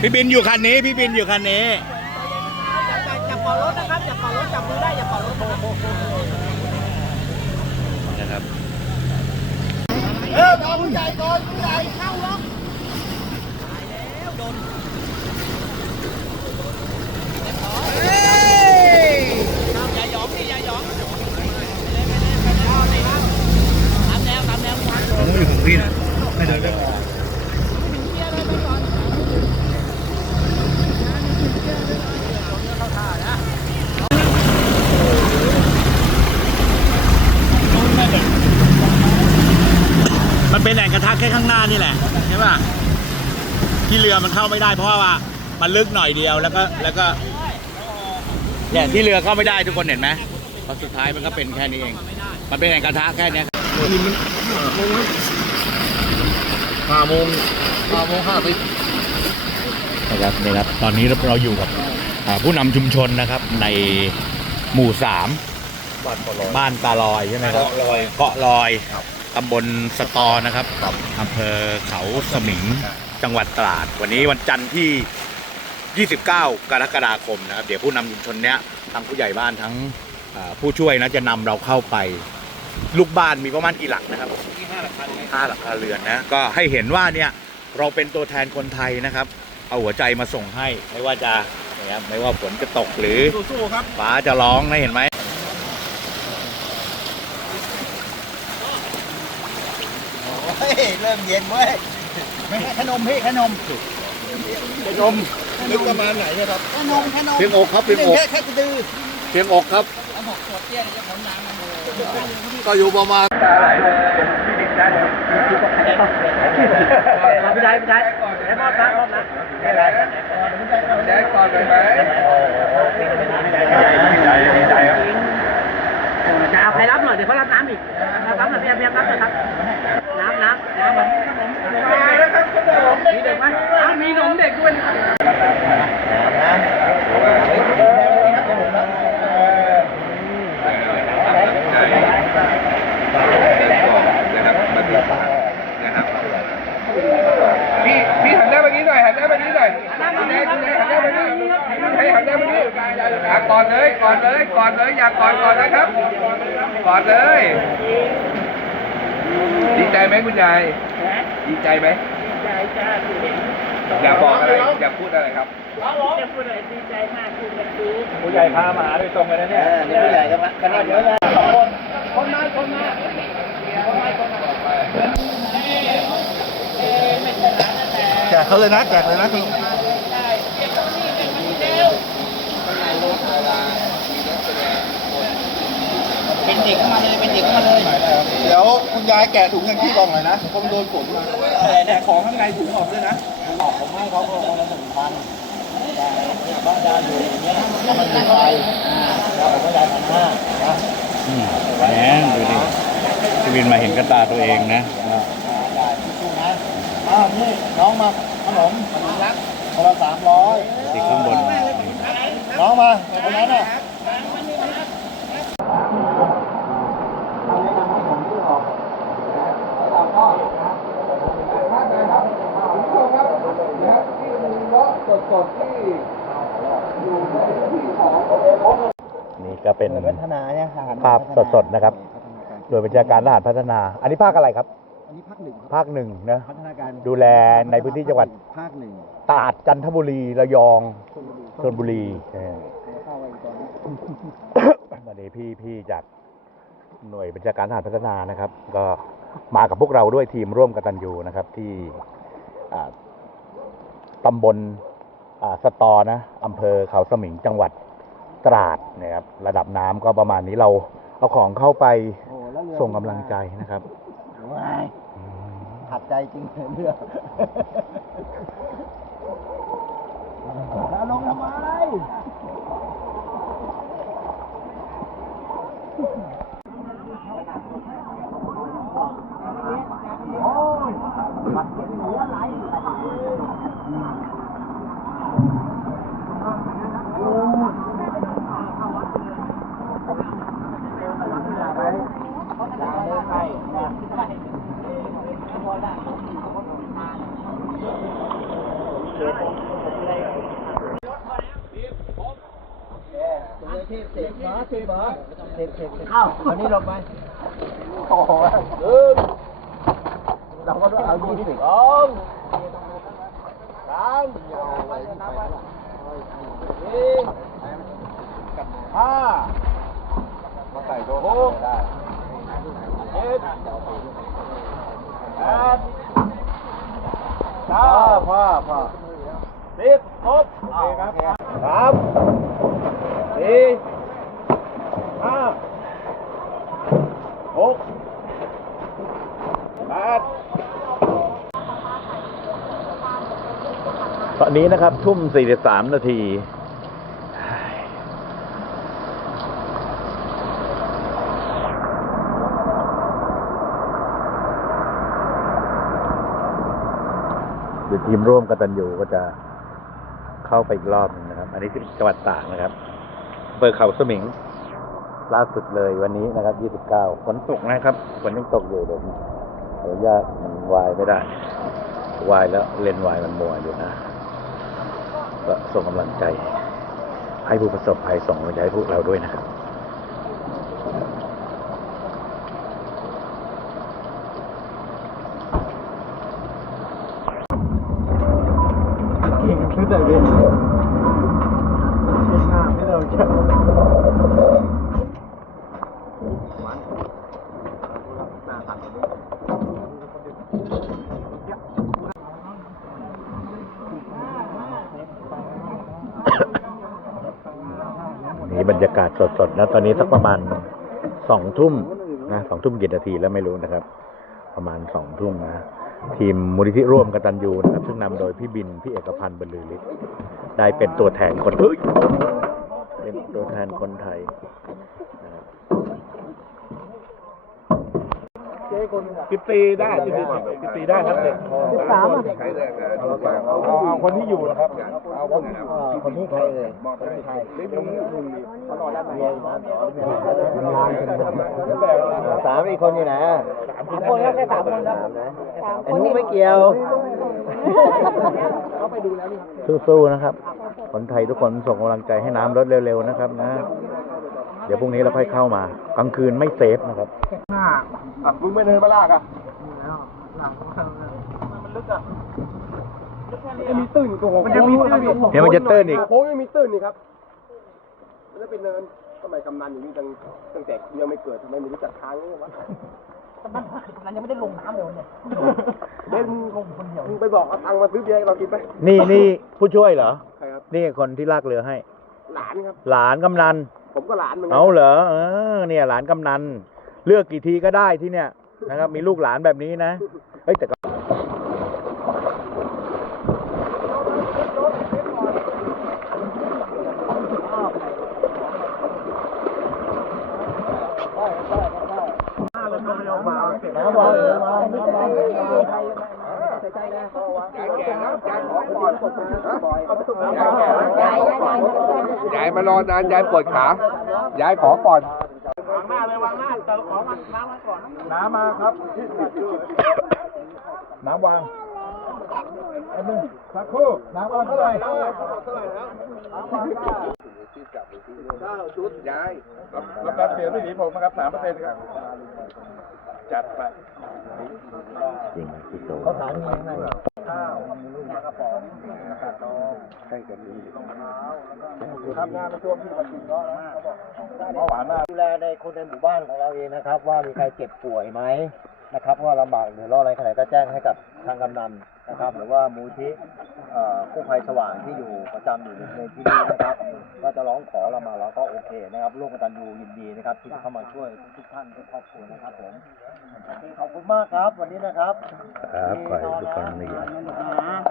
พี่บินอยู่คันนี้ พี่บินอยู่คันนี้อย่าอย่าอย่าปอรถนะครับอย่าปอรถจับมือได้อย่าปอรถนะครับนะครับเออเอาผู้ใหญ่ก่อนผู้ใหญ่เข้าล็อกเฮ้ยอย่าหยองดิอย่าหยองไปเลยไปเลยไปเลยเอาเลยครับตามแนวตามแนวทาง ผมอยู่ของพี่นะไม่เดินได้ มันเป็นแหล่งกระทะแค่ข้างหน้านี่แหละใช่ป่ะที่เรือมันเข้าไม่ได้ เพราะว่ามันลึกหน่อยเดียวแล้วก็แล้วก็เนี่ยที่เรือเข้าไม่ได้ทุกคนเห็นไหมพอสุดท้ายมันก็เป็นแค่นี้เอง มันเป็นแหล่งกระทะแค่เนี้ยห้าโมงห้าโมงห้าสิบนะครับนี่ครับตอนนี้เราอยู่กับอ่าผู้นำชุมชนนะครับในหมู่สามบ้านปลอยบ้านตาลอยใช่ไหมครับเกาะลอยเกาะลอยครับ ตำบลสตอนะครับครับอำเภอเขาสมิงจังหวัดตราด วันนี้วันจันทร์ที่ 29 กรกฎาคมนะครับ เดี๋ยวผู้นำชุมชนเนี้ยทั้งผู้ใหญ่บ้านทั้งอ่าผู้ช่วยนะจะนำเราเข้าไป ลูกบ้านมีประมาณกี่หลังนะครับห้าหลังคาเรือนห้าหลังคาเรือนนะ ก็ให้เห็นว่าเนี่ยเราเป็นตัวแทนคนไทยนะครับ เอาหัวใจมาส่งให้ไม่ว่าจะนะครับไม่ว่าฝนจะตกหรือสู้ๆครับฟ้าจะร้องนะเห็นไหม เฮ้ยเริ่มเย็นเว้ยไม่ใช่ขนมพี่ขนมนมลึกประมาณไหนเนี่ยครับขนมขนมเพียงอกครับเพียงอกแค่แค่กระดือเพียงอกครับเอาหกขวดเตี้ยจะผลน้ำมันเลยก็อยู่ประมาณไม่ได้ไม่ได้แล้วมอดนะมอดนะไม่ได้แจ้งก่อนเลยไหมจะเอาใครรับหน่อยเดี๋ยวเขารับน้ำอีกรับน้ำหน่อยพี่พี่รับหน่อยครับ น้ำน้ำน้ำมีเด็กไหมมีนมเด็กด้วยพี่พี่หันหน้าไปนี้หน่อยหันหน้าไปนี้หน่อยคุณแม่คุณแม่หันหน้าไปนี้ให้หันหน้าไปนี้อะก่อนเลยก่อนเลยก่อนเลยอยากก่อนก่อนนะครับก่อนเลย ดีใจไหมคุณยาย ดีใจไหมดีใจจ้าอยากบอกอะไรอยากพูดอะไรครับผู้ใหญ่พามาหาโดยตรงเลยนะเนี่ยนี่ผู้ใหญ่กันมาขนาดเยอะเลยสองคนคนมาคนมาแจกเขาเลยนะแจกเลยนะคุณ เป็นเด็กเข้ามาเลย เป็นเด็กเข้ามาเลย เดี๋ยวคุณยายแกะถุงยังที่กล่องหน่อยนะผมโดนฝนมาแต่ของข้างในถุงออกด้วยนะบอกผมให้เขาคนละหนึ่งพันแต่บ้านดานอยู่อย่างเงี้ยถ้ามันเป็นไปเราผมก็ได้พันห้านะอืมแหมดูดิชีวินมาเห็นกับตาตัวเองนะได้สู้ๆนะอ้าวนี่น้องมาขนมขนมรักคนละสามร้อยติดข้างบนน้องมาคนนั้นน่ะ นี่ก็เป็นพัฒนาเนี่ยอาหารภาพสดๆนะครับ โดยบัญชาการทหารพัฒนา อันนี้ภาคอะไรครับ อันนี้ภาคหนึ่งครับภาคหนึ่งนะ พัฒนาการดูแลในพื้นที่จังหวัด ภาคหนึ่งตราดจันทบุรีระยองชลบุรีเออเข้าไปตอนนี้วันนี้พี่พี่จากหน่วยบัญชาการทหารพัฒนานะครับ ก็มากับพวกเราด้วยทีมร่วมกตันยูนะครับ ที่อ่าตำบลอ่า สตอนะอำเภอเขาสมิงจังหวัดตราดนะครับระดับน้ำก็ประมาณนี้เราเอาของเข้าไปโอ้แล้วเรือส่งกำลังใจนะครับว้ายขัดใจจริงเรือแล้วลงทำไมนอ้า วันนี้ลงไป โอ้โหเราก็ต้องเอายี่สิบสองสามสี่ห้ามาใส่ตัวหกเจ็ดแปดเก้าพ่อพ่อสิบครบโอเคครับสามสี่ห้าหกแปด ตอ นี้นะครับ ทุ่ม 43 นาที เดี๋ยวทีมร่วมกตันยูก็จะเข้าไปอีกรอบหนึงนะครับ อันนี้ที่จังหวัดตากนะครับอำเปิดเขาสมิง ล่าสุดเลยวันนี้นะครับ 29 ฝนตกนะครับ ฝนยังตกอยู่เลยขออนุญาตมันวายไม่ได้วายแล้วเลนวายมันมัวอยู่นะ ก็ส่งกำลังใจ ให้ผู้ประสบภัยส่งกำลังใจให้พวกเราด้วยนะครับเก่งขึ้นเลยพี่เก่งมากที่เราจะ บรรยากาศสดๆนะตอนนี้สักประมาณสองทุ่มนะสองทุ่มกี่นาทีแล้วไม่รู้นะครับ ประมาณสองทุ่มนะทีมมูลนิธิร่วมกตันยูนะครับ ซึ่งนำโดยพี่บินพี่เอกพันธ์บรรลือฤทธิ์ได้เป็นตัวแทนคนเอ้ยเป็นตัวแทนคนไทยนะครับ สิบสี่ได้สิบสี่สิบสี่ได้ครับเด็กสิบสามอะเอาเอาคนที่อยู่นะครับ เอาคนที่คนนี้ใครเลยคนนี้ใครเขารอด้านในสามอีกคนอยู่ไหนสามคนครับแค่สามคนครับไอ้นุ้ไม่เกี่ยวสู้ๆนะครับ คนไทยทุกคนส่งกำลังใจให้น้ำลดเร็วๆนะครับนะ เดี๋ยวพรุ่งนี้เราค่อยเข้ามากลางคืนไม่เซฟนะครับมึงไม่เดินมาลากอะมันมีตื้นอยู่ตรงหัวเดี๋ยวมันจะตื้นอีกโค้งยังมีตื้นนี่ครับมันจะเป็นเนินสมัยกำนันอยู่นี่ตั้งตั้งแต่ยังไม่เกิดทำไมไม่รู้จักทางนี่วะมันยังไม่ได้ลงน้ำเลยเนี่ยเล่นคนเดียวมึงไปบอกเอาตังค์มาซื้อเบียร์ให้เรากินไปนี่นี่ผู้ช่วยเหรอใครครับนี่คนที่ลากเรือให้ หลานครับ หลานกำนัน ผมก็หลานเหมือนกัเอาเหรอเออเนี่ยหลานกำนัน เลือกกี่ทีก็ได้ที่เนี่ยนะครับ มีลูกหลานแบบนี้นะเฮ้ยแต่ก็น้ำบอลมา น้ำบอลยายมารอนานยายปวดขายายขอปอนวางหน้าเลยวางหน้าจะขอมาหน้ามาก่อนน้ำมาครับน้ำวาง อันนึงสักครู่น้ำวางเท่าไหร่นเท่าไหร่แล้วน้ำวาเท่าไหร่ที่จับหก้าชุดย้ายรับรับเปลี่ยนวิถีผมนะครับสามเปอร์เซ็นต์ครับจัดไปจริงพี่โตเขาถามยังไงข้าวกระป๋องนะครับใช่กันดีทำงานมาช่วงที่มันติดก็นะเขาบอกหวานมากดูแลในคนในหมู่บ้านของเราเองนะครับ ว่ามีใครเจ็บป่วยไหม นะครับว่าลำบากหรือรอดอะไรขนาดก็แจ้งให้กับทางกำนันนะครับ หรือว่ามูลที่เอ่อกู้ภัยสว่างที่อยู่ประจำอยู่ในที่นี้นะครับ ก็จะร้องขอเรามาเราก็โอเคนะครับร่วมกันตันยูยินดีนะครับ ที่จะเข้ามาช่วยทุกท่านทุกครอบครัวนะครับผมขอบคุณมากครับวันนี้นะครับครับขอให้ทุกคนมี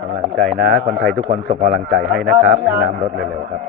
กำลังใจนะ คนไทยทุกคนส่งกำลังใจให้นะครับให้น้ำลดเร็วๆครับ